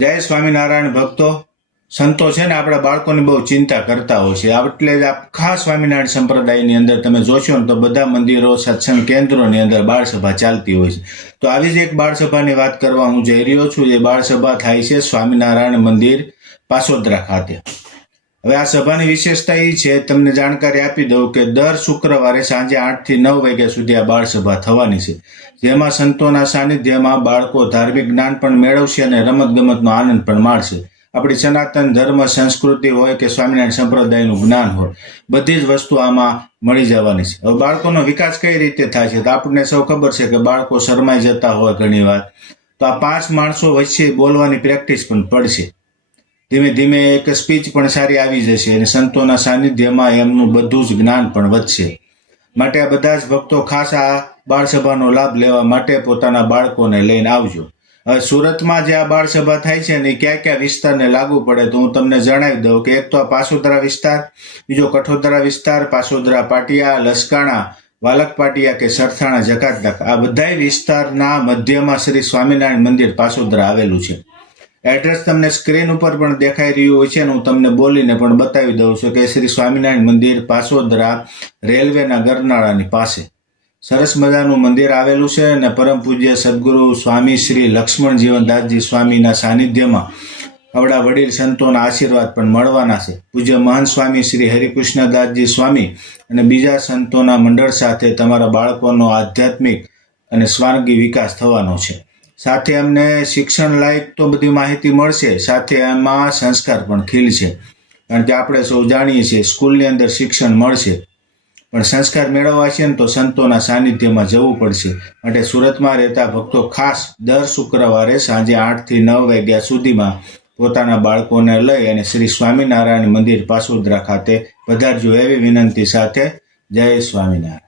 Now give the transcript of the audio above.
જય સ્વામિનારાયણ ભક્તો. સંતો છે ને આપણા બાળકોની બહુ ચિંતા કરતા હોય છે. એટલે જ આખા સ્વામિનારાયણ સંપ્રદાયની અંદર તમે જોશો ને તો બધા મંદિરો, સત્સંગ કેન્દ્રોની અંદર બાળસભા ચાલતી હોય છે. તો આવી જ એક બાળસભાની વાત કરવા હું જઈ રહ્યો છું. એ બાળસભા થાય છે સ્વામિનારાયણ મંદિર પાસોદરા ખાતે. હવે આ સભાની વિશેષતા એ છે, તમને જાણકારી આપી દઉં કે દર શુક્રવારે સાંજે 8 થી 9 વાગ્યા સુધી આ બાળસભા થવાની છે, જેમાં સંતોના સાનિધ્યમાં બાળકો ધાર્મિક જ્ઞાન પણ મેળવશે અને રમતગમતનો આનંદ પણ માણશે. આપણી સનાતન ધર્મ સંસ્કૃતિ હોય કે સ્વામિનારાયણ સંપ્રદાયનું જ્ઞાન હોય, બધી જ વસ્તુ આમાં મળી જવાની છે. હવે બાળકોનો વિકાસ કઈ રીતે થાય છે તો આપણને સૌ ખબર છે કે બાળકો શરમાઈ જતા હોય ઘણી વાર. તો આ 5 માણસો વચ્ચે બોલવાની પ્રેક્ટિસ પણ પડશે. ધીમે ધીમે એક સ્પીચ પણ સારી આવી જશે અને સંતોના સાનિધ્યમાં એમનું બધું જ જ્ઞાન પણ વધશે. માટે આ બધા જ ભક્તો ખાસ આ બાળસભાનો લાભ લેવા માટે પોતાના બાળકોને લઈને આવજો. હવે સુરતમાં જે આ બાળસભા થાય છે ને એ કયા કયા વિસ્તારને લાગુ પડે તો હું તમને જણાવી દઉં કે એક તો આ પાસોદરા વિસ્તાર, બીજો કઠોદરા વિસ્તાર, પાસોદરા પાટિયા, લસકાણા, વાલક પાટિયા કે સરથાણા જકાતનાક, આ બધા વિસ્તારના મધ્યમાં શ્રી સ્વામિનારાયણ મંદિર પાસોદરા આવેલું છે. એડ્રેસ તમને સ્ક્રીન ઉપર પણ દેખાઈ રહ્યું હોય છે અને હું તમને બોલીને પણ બતાવી દઉં છું કે શ્રી સ્વામિનારાયણ મંદિર પાસોદરા રેલવેના ગરનાળાની પાસે સરસ મજાનું મંદિર આવેલું છે અને પરમ પૂજ્ય સદગુરુ સ્વામી શ્રી લક્ષ્મણ જીવનદાસજી સ્વામીના સાનિધ્યમાં આવડા વડીલ સંતોના આશીર્વાદ પણ મળવાના છે. પૂજ્ય મહંત સ્વામી શ્રી હરિકૃષ્ણદાસજી સ્વામી અને બીજા સંતોના મંડળ સાથે તમારા બાળકોનો આધ્યાત્મિક અને સ્વાંગી વિકાસ થવાનો છે. સાથે અમને શિક્ષણ લાયક તો બધી માહિતી મળશે, સાથે એમાં સંસ્કાર પણ ખીલશે. કારણ કે આપણે સૌ જાણીએ છીએ સ્કૂલની અંદર શિક્ષણ મળશે, પણ સંસ્કાર મેળવવા છે ને તો સંતોના સાનિધ્યમાં જવું પડશે. માટે સુરતમાં રહેતા ભક્તો ખાસ દર શુક્રવારે સાંજે 8 થી 9 વાગ્યા સુધીમાં પોતાના બાળકોને લઈ અને શ્રી સ્વામિનારાયણ મંદિર પાસોદરા ખાતે પધારજો એવી વિનંતી સાથે. જય સ્વામિનારાયણ.